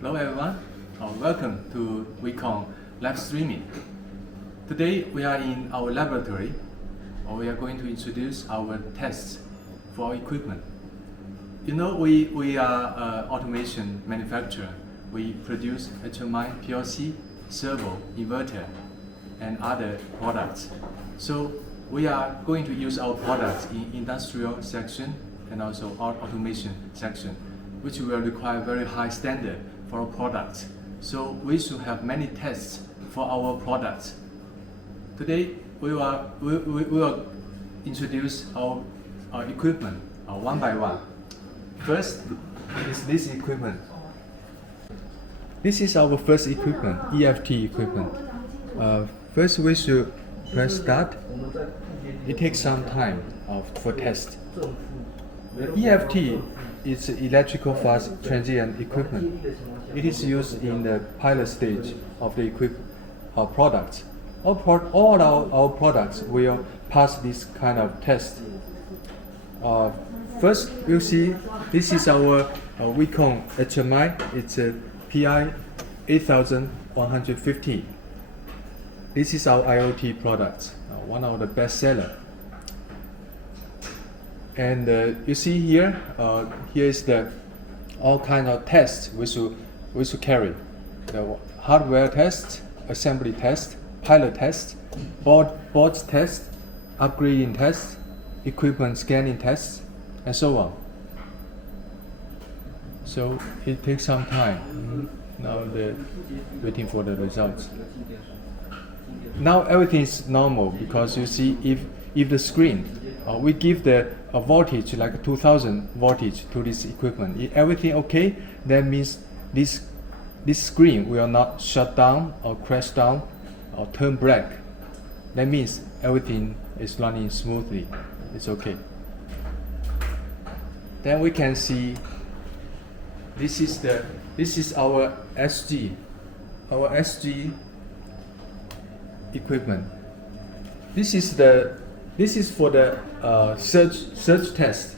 Hello everyone, welcome to Wecon live streaming. Today we are in our laboratory. We are going to introduce our tests for our equipment. You know, we are automation manufacturer. We produce HMI, PLC, servo, inverter, and other products. So we are going to use our products in industrial section and also our automation section, which will require very high standard for our products. So we should have many tests for our products. Today we will introduce our equipment one by one. First is this equipment. This is our first equipment, EFT equipment. First we should press start. It takes some time for test. EFT is electrical fast transient equipment. It is used in the pilot stage of the products. All our products will pass this kind of test. First, we'll see this is our Wecon HMI. It's a PI 8150. This is our IoT product, one of the best seller. And you see here, here is the all kind of tests we should carry. The hardware test, assembly test, pilot test, boards test, upgrading test, equipment scanning tests, and so on. So it takes some time. Now they're waiting for the results. Now everything is normal because you see if the screen, we give the voltage like 2000 voltage to this equipment. If everything okay, that means this screen will not shut down or crash down or turn black. That means everything is running smoothly. It's okay. Then we can see this is our SG, equipment. This is for the surge test.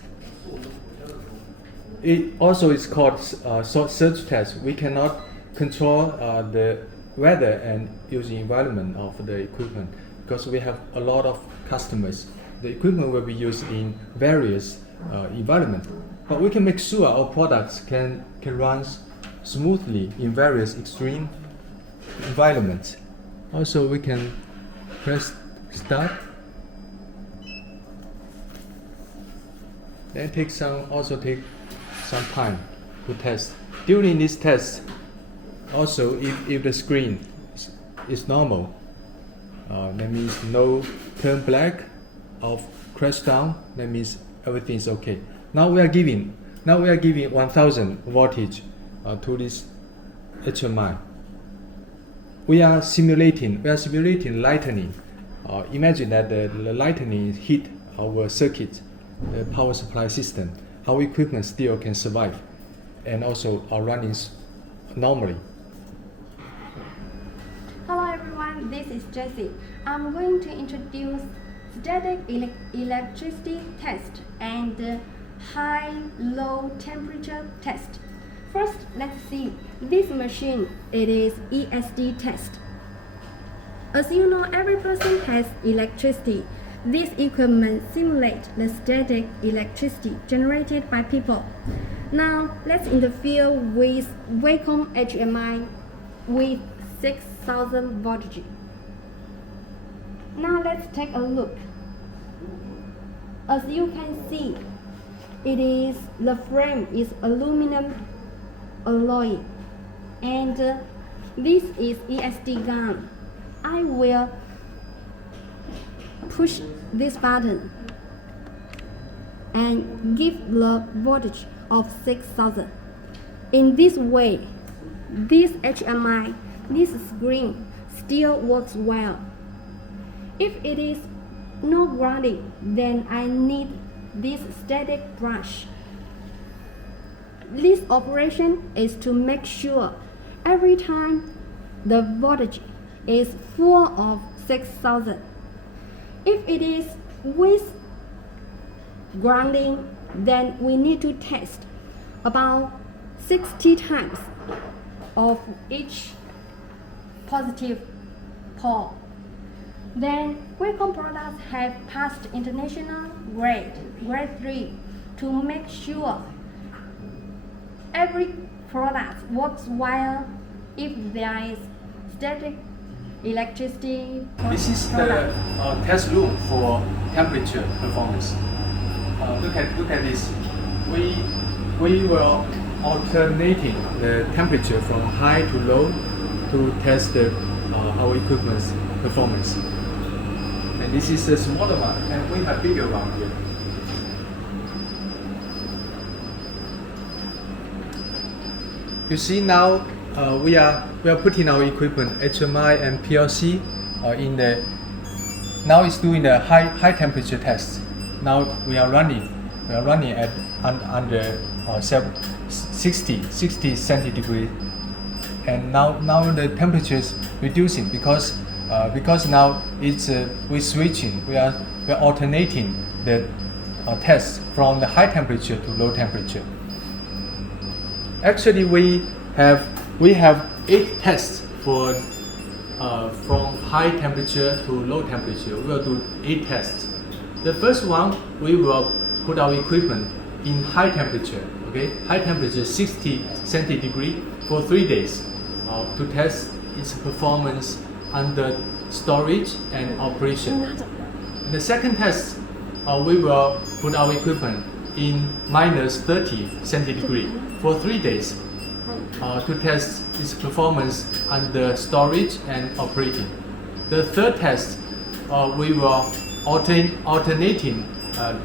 It also is called surge test. We cannot control the weather and use the environment of the equipment because we have a lot of customers. The equipment will be used in various environments, but we can make sure our products can run smoothly in various extreme environments. Also, we can press start. Then take some time to test. During this test, also if the screen is normal, that means no turn black or crash down, that means everything is okay. Now we are giving 1000 voltage to this HMI. We are simulating lightning. Imagine that the lightning hit our circuit, the power supply system. Our equipment still can survive and also are running normally. Hello everyone, this is Jessie. I'm going to introduce static electricity test and high-low temperature test. First, let's see this machine. It is ESD test. As you know, every person has electricity. This equipment simulates the static electricity generated by people. Now, let's interfere with Wecon HMI with 6000 voltage. Now let's take a look. As you can see, the frame is aluminum alloy, and this is ESD gun. I will push this button and give the voltage of 6000. In this way, this HMI, this screen still works well. If it is not grounding, then I need this static brush. This operation is to make sure every time the voltage is full of 6000. If it is with grounding, then we need to test about 60 times of each positive pole. Then Wecon products have passed international grade 3, to make sure every product works well if there is static electricity. This is the test room for temperature performance. Look at this. We were alternating the temperature from high to low to test our equipment's performance. And this is a smaller one, and we have bigger one here. You see now we are putting our equipment HMI and PLC in the. Now it's doing the high temperature test. Now we are running at under 60 centigrade, and now the temperature is reducing because now it's we're switching. We are alternating the test from the high temperature to low temperature. Actually, we have 8 tests for from high temperature to low temperature. We will do 8 tests. The first one, we will put our equipment in high temperature. Okay, high temperature 60 centigrade for 3 days to test its performance under storage and operation. In the second test, we will put our equipment in minus 30 centigrade for 3 days to test its performance under storage and operating. The third test, we will alternating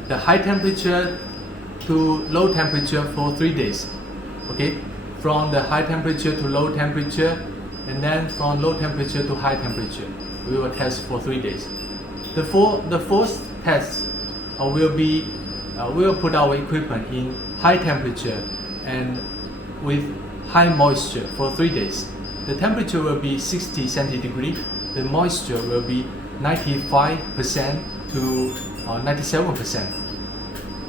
the high temperature to low temperature for 3 days. Okay, from the high temperature to low temperature, and then from low temperature to high temperature. We will test for 3 days. The fourth test we'll put our equipment in high temperature and with high moisture for 3 days. The temperature will be 60 centigrade. The moisture will be 95% to 97%.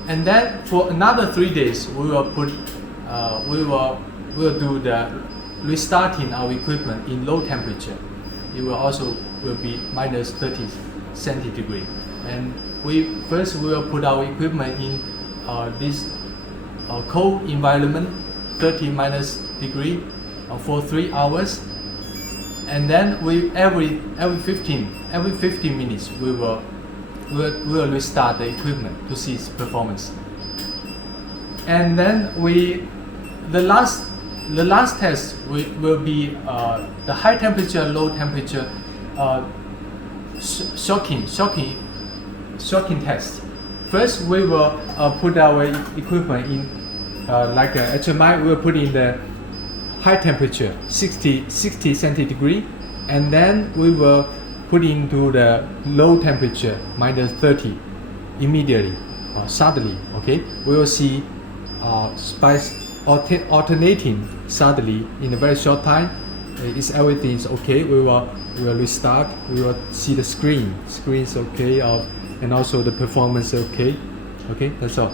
And then for another 3 days, we will do the restarting our equipment in low temperature. It will be minus 30 centigrade. And we will put our equipment in this cold environment, 30 minus degree, for 3 hours. And then every 15 minutes we will restart the equipment to see its performance. And then the last test will be the high temperature, low temperature shocking test. First, we will put our equipment in like a HMI. We will put in the high temperature, 60 centigrade, and then we will put into the low temperature, minus 30, immediately, suddenly. Okay, we will see by alternating suddenly in a very short time. Everything is okay. We will restart. We will see the screen is okay, and also the performance is okay. Okay, that's all.